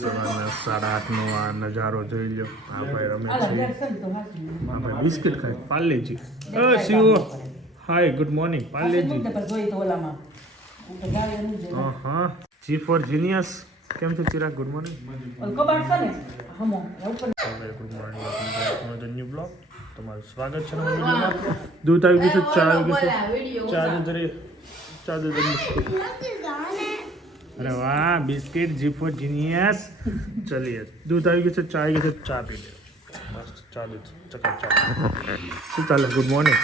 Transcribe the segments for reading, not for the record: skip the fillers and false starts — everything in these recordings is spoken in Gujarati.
સવારના 8:30નો આ નજારો જોઈ લો. આ ભાઈ રમે છે, આ ભાઈ બિસ્કિટ ખાય, પાર્લેજી. શિવ, હાય, ગુડ મોર્નિંગ. પાર્લેજી. હા, જી ફોર જીનિયસ. કેમ છો Chirag? Good morning. Good morning, new blog. તમારું સ્વાગત છે નવા વિડીયોમાં. દૂધ આવી ગયું છે, ચા આવી ગઈ છે, ચા દૂધ. અરે વાહ, બિસ્કિટ, જી ફોર જીનિયસ. ચલીએ, દૂધ આવી ગયું છે, ચા આવી ગઈ છે, ચા પી લે. મસ્ત ચા દૂધ, ચકાચક. શું ચાલે? Good morning.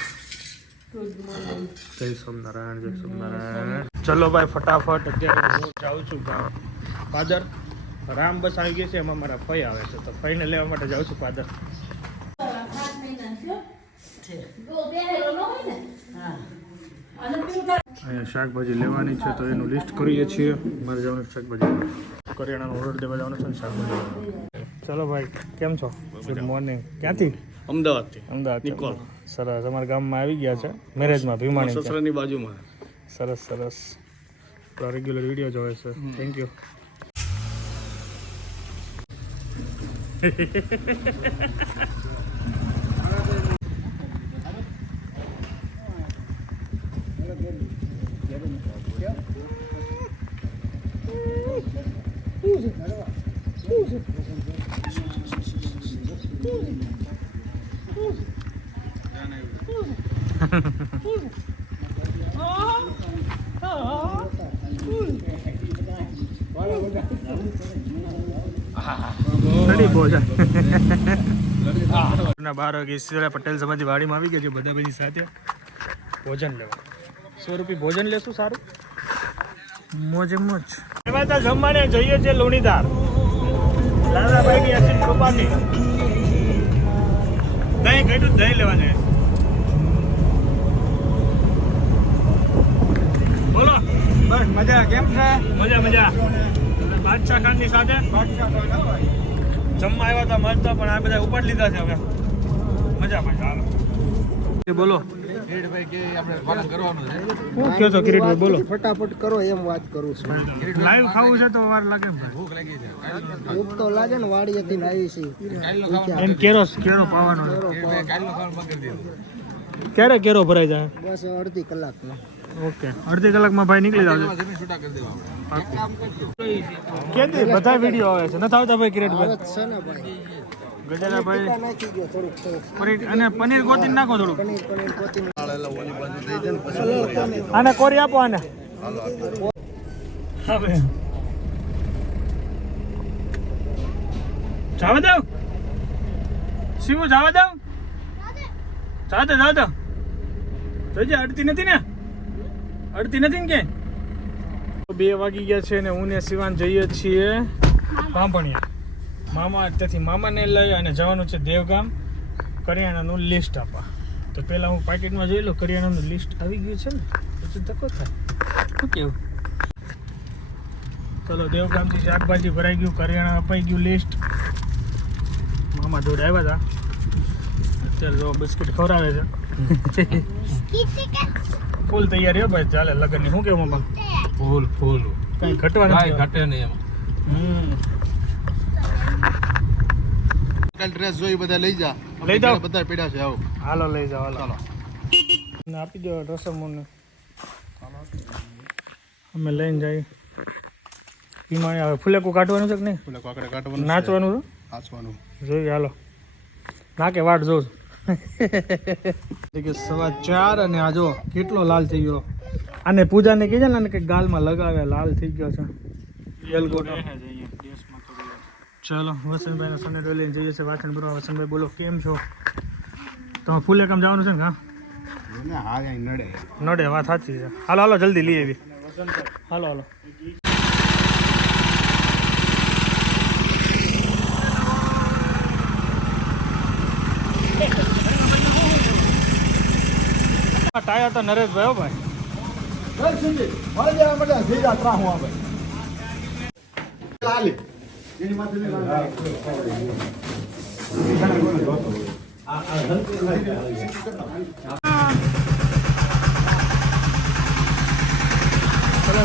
જય સોમનારાયણ, જય સોમનારાયણ. ચલો ભાઈ, ફટાફટ અત્યારે હું જાઉં છું ગામ પાદર. રામ બસ આવી ગઈ છે, એમાં મારા ફઈ આવે છે, તો ફઈને લેવા માટે જાઉં છું પાદર. અહીંયા શાકભાજી લેવાની છે, તો એનું લિસ્ટ કરીએ છીએ. મારે જવાનું શાકભાજી કરિયાણાનો ઓર્ડર દેવા જવાનું છે ને શાકભાજી. ચલો ભાઈ, કેમ છો? Good morning. ક્યાંથી? અમદાવાદથી. અમદાવાદ. સરસ. અમારા ગામમાં આવી ગયા છે મેરેજમાં, ભીમાણી સસરાની બાજુમાં. સરસ સરસ. રેગ્યુલર વિડીયો જોવે છે. Thank you. ભોજન 12 વાગે ઈશ્વરા પટેલ સમાજ વાડીમાં આવી ગયા છે, બધા બધી સાથે ભોજન લેવા. 100 રૂપિયા ભોજન લેશું. સારું, મોજે મોજ. એમાં તો જમવાને જઈએ છે લુણીધાર, લાલાભાઈની અસીમ કૃપાથી. દહીં ઘટ્યું, દહીં લેવા જાય. બોલો. બસ મજા. કેમ છે? મજા મજા. બાદશાહ ખાનની સાથે જમવા આવ્યા હતા મસ્ત, પણ આ બધા ઉપાડ લીધા છે હવે. મજા ભાઈ. હાલો બોલો. કિરીટભાઈ કે આપણે પાલન કરવાનું છે. શું કહો છો કિરીટભાઈ? બોલો. ફટાફટ કરો એમ વાત કરું છું. લાઈવ ખાવું છે તો વાર લાગે ને ભાઈ. ભૂખ લાગી છે. ભૂખ તો લાગે ને, વાડી હતી ને આવી છે. કાલનો ખાવાનું એમ કેરો પાવાનો. કિરીટભાઈ કાલનો ખાવાનું બંધ કરી દીધું. ક્યારે કેરો ભરાઈ જાય? બસ અડધી કલાકમાં. ઓકે, અડધી કલાકમાં ભાઈ નીકળી જાવ. જમીન છૂટા કરી દેવા આપણે. કેદી બધા વિડીયો આવે છે? નથી આવતા ભાઈ કિરીટભાઈ? આવત છે ને ભાઈ. ગઢેલા ભાઈ નાખી ગયો થોડુંક. પનીર અને પનીર ગોતીને નાખો થોડું. પનીર કોતીને. આને કોરી આપો. આને હવે જાવ દઉં. શિવ જાવ દઉં. જાવ દો. જોજે, અડતી નથી ને? અડતી નથી ને? કે 2 વાગી ગયા છે ને હું ને શિવાન જઈએ છીએ બાંભણિયા મામા. ત્યાંથી મામાને લઈ અને જવાનું છે દેવગામ કરિયાણાનું લિસ્ટ આપવા. તો પહેલાં હું પાકેટમાં જોઈ લઉં કરિયાણાનું લિસ્ટ આવી ગયું છે ને, પછી ધક્કો થાય. શું કેવું? ચલો, દેવગામથી શાકભાજી ભરાઈ ગયું, કરિયાણા અપાઈ ગયું, લિસ્ટ. મામા જોડે આવ્યા હતા. અત્યારે જો બિસ્કિટ ખવડાવે છે. ફૂલ તૈયારી હો ભાઈ, ચાલે લગનની. શું કેવું મામા? ફૂલ કઈ ઘટવા નથી. ઘટે નહીં એમાં. કાલ ડ્રેસ જોઈ બધા લઈ જા. લઈ જાઓ. બધા પીડા છે. આવો હાલો લઈ જાઓ. હાલો આપી દો રસમોને. અમે લઈને જઈએ. એમાં હવે ફુલેકું કાઢવાનું છે કે નહીં? પેલા કાકડે કાઢવાનું, નાચવાનું છે, નાચવાનું જોઈએ. હાલો નાકે વાટ જોઉં. 4:15 અને આ જો કેટલો લાલ થઈ ગયો. આને પૂજાને કીધે ને કે ગાલમાં લગાવે, લાલ થઈ ગયો છે. ચલો, વસંતભાઈને સને લઈને જઈએ છીએ વાસણ ભરવા. વસંતભાઈ બોલો, કેમ છો? તમે ફૂલે કામ જવાનું છે ને? હા નડે, વાત સાચી છે. હાલો જલ્દી લઈ આવી. હાલો ટાયર તો નરેશભાઈ. હો ભાઈ,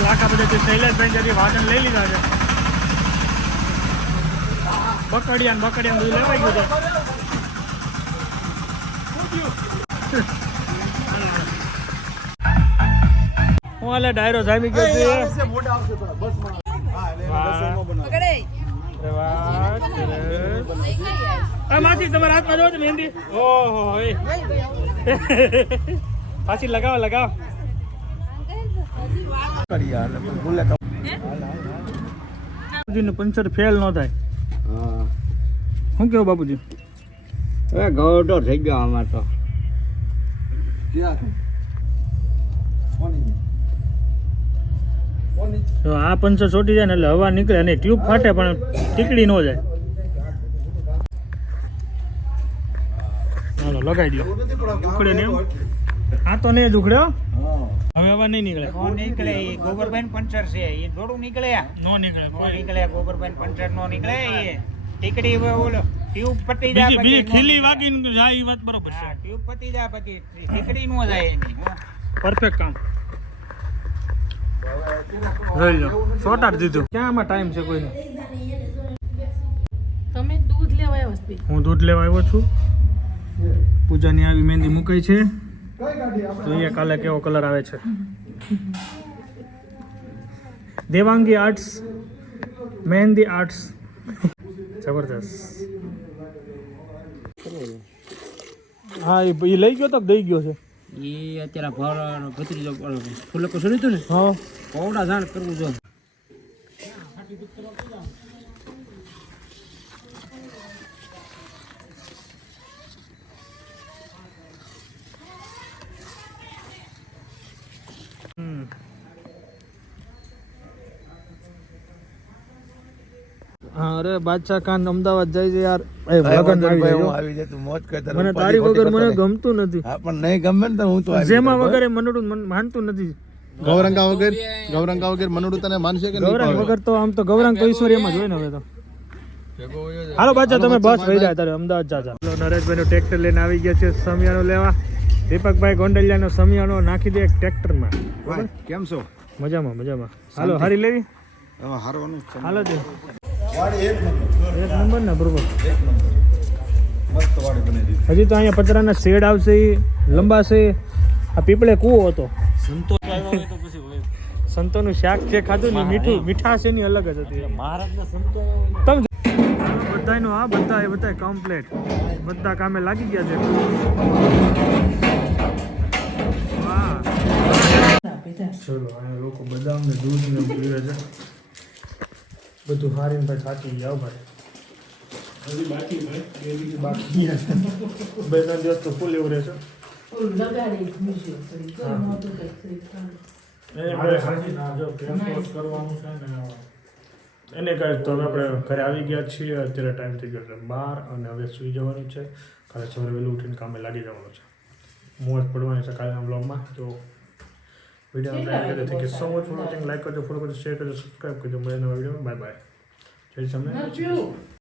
લાખા બધા શૈલેષભાઈ જતી વાસણ લઈ લીધા છે. બકડિયા બધું લેવાઈ ગયું છે હું હાલે ડાયરો જામી ગયો છે માસી તમારા હાથમાં જો મહેંદી ઓહો પાછી લગાવો પંચર ફેલ ન થાય શું કેવું બાપુજી હવે ગોડો થઈ ગયો આમાં તો તો આ પંચર ચોટી જાય ને એટલે હવા નીકળે અને ટ્યુબ ફાટે પણ ટીકડી ન જાય હાલો લગાવી દો ઉખડે ને એમ આ તો નહીં જ ઉખડ્યો હવે હવા નહીં નીકળે નીકળે એ ગોબરભાઈ પંચર છે એ થોડું નીકળે નો નીકળે કોઈ નીકળે ગોબરભાઈ પંચર નો નીકળે એ ટીકડી ઓલો ટ્યુબ પતી જાય બીજી ખીલી વાગીને જાય એ વાત બરોબર છે ટ્યુબ પતી જાય પછી ટીકડી નો જાય એની પરફેક્ટ કામ જોઈ લો સોટાડ દીધું ક્યાં આમાં ટાઈમ છે કોઈને તમે દૂધ લેવા આવ્યા છો? હું દૂધ લેવા આવ્યો છું પૂજાની આવી મહેંદી મુકાઈ છે જોઈએ કાલે કેવો કલર આવે છે દેવાંગી આર્ટ્સ મહેંદી આર્ટ્સ જબરદસ્ત હા એ લઈ ગયો તો કે દઈ ગયો છે એ અત્યારે ભાવ ભત્રીજો ફૂલકો સુરી હતું ને હા કોવડા જાણ કરવું જો હા અરે બાદશાહ ખાન અમદાવાદ જાય છે યાર લગન આવી જાય તું મોજ કરતા મને તારી વગર મને ગમતું નથી હા પણ નહીં ગમે ને તો હું તો જેમાં વગર મનડું માનતું નથી ગૌરંગા વગર મનોડું તને માનશે કે ગૌરાંગ વગર તો આમ તો ગૌરાંગ તો ઈશ્વરીયમાં જ હોય ને હવે તો હાલો બાદશાહ તમે બસ વહી જાય તારે અમદાવાદ જાજા નરેશભાઈ નું ટ્રેક્ટર લઈને આવી ગયા છે સમિયાણો લેવા દીપકભાઈ ગોંડલિયાનો સમિયાણો નાખી દે એક ટ્રેક્ટરમાં બરાબર કેમ છો મજામાં હાલો હારી લેવી હારવાનું હાલો દે વાડી એક નંબર ને બરોબર મસ્ત વાડી બની દીધી હજી તો અહીંયા પતરાના શેડ આવશે ઈ લંબાશે આ પીપળે કૂવો હતો સંતોનું શાક જે ખાધું ને મીઠાશ એની અલગ જ હતી તમે બધાયનું હા બધા કમ્પ્લીટ બધા કામે લાગી ગયા છે વાહ ચલો આ લોકો બદામ ને દૂધ ને પીવે છે બધું હારીને ભાઈ સાચી જાવ ભાઈ હજી બાકી ભાઈ બે બીજી બાકી છે બે ત્રણ દિવસ તો ફૂલ એવું રહેશે એને કહે તો આપણે ઘરે આવી ગયા છીએ અત્યારે ટાઈમ થઈ ગયો છે 12 અને હવે સૂઈ જવાનું છે કાલે સવારે વહેલું ઉઠીને કામે લાગી જવાનું છે મોજ પડવાની છે કાલના બ્લોગમાં તો video thank you so much for watching like કરજો ફોલો કરજો શેર કરજો સબસ્ક્રાઈબ કરજો મળીએ નવા વિડીયોમાં બાય બાય જય તમને